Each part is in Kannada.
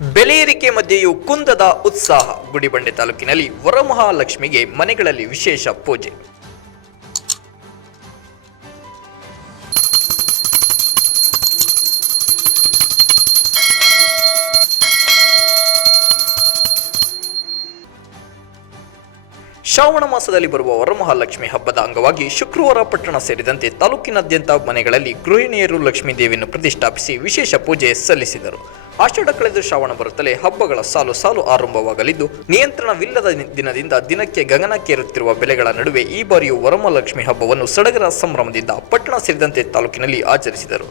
ಬೇಸಿಗೆ ಮಧ್ಯೆಯೂ ಕುಂದದ ಉತ್ಸಾಹ ಗುಡಿಬಂಡೆ ತಾಲೂಕಿನಲ್ಲಿ ವರಮಹಾಲಕ್ಷ್ಮಿಗೆ ಮನೆಗಳಲ್ಲಿ ವಿಶೇಷ ಪೂಜೆ. ಶ್ರಾವಣ ಮಾಸದಲ್ಲಿ ಬರುವ ವರಮಹಾಲಕ್ಷ್ಮಿ ಹಬ್ಬದ ಅಂಗವಾಗಿ ಶುಕ್ರವಾರ ಪಟ್ಟಣ ಸೇರಿದಂತೆ ತಾಲೂಕಿನಾದ್ಯಂತ ಮನೆಗಳಲ್ಲಿ ಗೃಹಿಣಿಯರು ಲಕ್ಷ್ಮೀ ದೇವಿಯನ್ನು ಪ್ರತಿಷ್ಠಾಪಿಸಿ ವಿಶೇಷ ಪೂಜೆ ಸಲ್ಲಿಸಿದರು. ಆಷಾಢ ಕಳೆದು ಶ್ರಾವಣ ಬರುತ್ತಲೇ ಹಬ್ಬಗಳ ಸಾಲು ಸಾಲು ಆರಂಭವಾಗಲಿದ್ದು ನಿಯಂತ್ರಣವಿಲ್ಲದ ದಿನದಿಂದ ದಿನಕ್ಕೆ ಗಗನಕ್ಕೇರುತ್ತಿರುವ ಬೆಲೆಗಳ ನಡುವೆ ಈ ಬಾರಿಯೂ ವರಮಹಾಲಕ್ಷ್ಮಿ ಹಬ್ಬವನ್ನು ಸಡಗರ ಸಂಭ್ರಮದಿಂದ ಪಟ್ಟಣ ಸೇರಿದಂತೆ ತಾಲೂಕಿನಲ್ಲಿ ಆಚರಿಸಿದರು.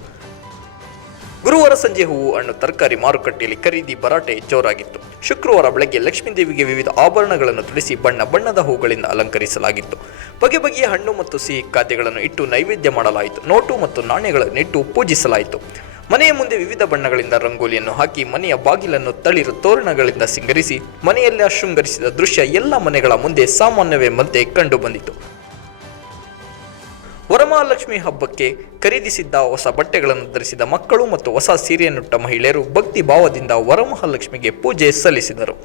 ಗುರುವಾರ ಸಂಜೆ ಹೂವು ಹಣ್ಣು ತರಕಾರಿ ಮಾರುಕಟ್ಟೆಯಲ್ಲಿ ಖರೀದಿ ಭರಾಟೆ ಜೋರಾಗಿತ್ತು. ಶುಕ್ರವಾರ ಬೆಳಗ್ಗೆ ಲಕ್ಷ್ಮೀ ದೇವಿಗೆ ವಿವಿಧ ಆಭರಣಗಳನ್ನು ತುಳಿಸಿ ಬಣ್ಣ ಬಣ್ಣದ ಹೂಗಳಿಂದ ಅಲಂಕರಿಸಲಾಗಿತ್ತು. ಬಗೆ ಬಗೆಯ ಹಣ್ಣು ಮತ್ತು ಸಿಹಿ ಖಾದ್ಯಗಳನ್ನು ಇಟ್ಟು ನೈವೇದ್ಯ ಮಾಡಲಾಯಿತು. ನೋಟು ಮತ್ತು ನಾಣ್ಯಗಳನ್ನು ಇಟ್ಟು ಪೂಜಿಸಲಾಯಿತು. ಮನೆಯ ಮುಂದೆ ವಿವಿಧ ಬಣ್ಣಗಳಿಂದ ರಂಗೋಲಿಯನ್ನು ಹಾಕಿ ಮನೆಯ ಬಾಗಿಲನ್ನು ತಳಿರು ತೋರಣಗಳಿಂದ ಸಿಂಗರಿಸಿ, ಮನೆಯಲ್ಲಿ ಶೃಂಗರಿಸಿದ ದೃಶ್ಯ ಎಲ್ಲ ಮನೆಗಳ ಮುಂದೆ ಸಾಮಾನ್ಯವೆಂಬಂತೆ ಕಂಡುಬಂದಿತು ವರಮಹಾಲಕ್ಷ್ಮಿ ಹಬ್ಬಕ್ಕೆ ಖರೀದಿಸಿದ್ದ ಹೊಸ ಬಟ್ಟೆಗಳನ್ನು ಧರಿಸಿದ ಮಕ್ಕಳು ಮತ್ತು ಹೊಸ ಸೀರೆಯನ್ನುಟ್ಟ ಮಹಿಳೆಯರು ಭಕ್ತಿ ಭಾವದಿಂದ ವರಮಹಾಲಕ್ಷ್ಮಿಗೆ ಪೂಜೆ ಸಲ್ಲಿಸಿದರು.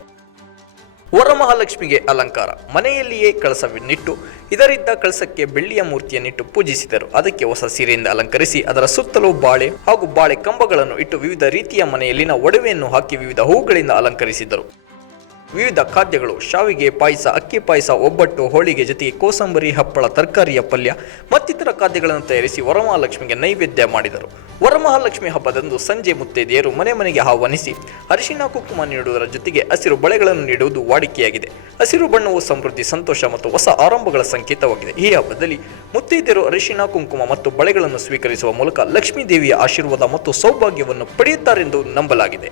ವರಮಹಾಲಕ್ಷ್ಮಿಗೆ ಅಲಂಕಾರ. ಮನೆಯಲ್ಲಿಯೇ ಕಳಸವನ್ನಿಟ್ಟು ಇದರಿಂದ ಕಳಸಕ್ಕೆ ಬೆಳ್ಳಿಯ ಮೂರ್ತಿಯನ್ನಿಟ್ಟು ಪೂಜಿಸಿದರು. ಅದಕ್ಕೆ ಹೊಸ ಸೀರೆಯಿಂದ ಅಲಂಕರಿಸಿ, ಅದರ ಸುತ್ತಲೂ ಬಾಳೆ ಹಾಗೂ ಬಾಳೆ ಕಂಬಗಳನ್ನು ಇಟ್ಟು ವಿವಿಧ ರೀತಿಯ ಮನೆಯಲ್ಲಿನ ಒಡವೆಯನ್ನು ಹಾಕಿ ವಿವಿಧ ಹೂಗಳಿಂದ ಅಲಂಕರಿಸಿದರು. ವಿವಿಧ ಖಾದ್ಯಗಳು, ಶಾವಿಗೆ, ಪಾಯಸ, ಅಕ್ಕಿ ಪಾಯಸ, ಒಬ್ಬಟ್ಟು, ಹೋಳಿಗೆ ಜೊತೆಗೆ ಕೋಸಂಬರಿ, ಹಪ್ಪಳ ತರಕಾರಿಯ ಪಲ್ಯ ಮತ್ತಿತರ ಖಾದ್ಯಗಳನ್ನು ತಯಾರಿಸಿ ವರಮಹಾಲಕ್ಷ್ಮಿಗೆ ನೈವೇದ್ಯ ಮಾಡಿದರು. ವರಮಹಾಲಕ್ಷ್ಮಿ ಹಬ್ಬದಂದು ಸಂಜೆ ಮುತ್ತೈದೆಯರು ಮನೆ ಮನೆಗೆ ಆಹ್ವಾನಿಸಿ ಅರಿಶಿನ, ಕುಂಕುಮ ನೀಡುವುದರ ಜೊತೆಗೆ ಹಸಿರು ಬಳೆಗಳನ್ನು ನೀಡುವುದು ವಾಡಿಕೆಯಾಗಿದೆ. ಹಸಿರು ಬಣ್ಣವು ಸಮೃದ್ಧಿ, ಸಂತೋಷ ಮತ್ತು ಹೊಸ ಆರಂಭಗಳ ಸಂಕೇತವಾಗಿದೆ. ಈ ಹಬ್ಬದಲ್ಲಿ ಮುತ್ತೈದೆಯರು ಅರಿಶಿನ, ಕುಂಕುಮ ಮತ್ತು ಬಳೆಗಳನ್ನು ಸ್ವೀಕರಿಸುವ ಮೂಲಕ ಲಕ್ಷ್ಮೀ ದೇವಿಯ ಆಶೀರ್ವಾದ ಮತ್ತು ಸೌಭಾಗ್ಯವನ್ನು ಪಡೆಯುತ್ತಾರೆಂದು ನಂಬಲಾಗಿದೆ.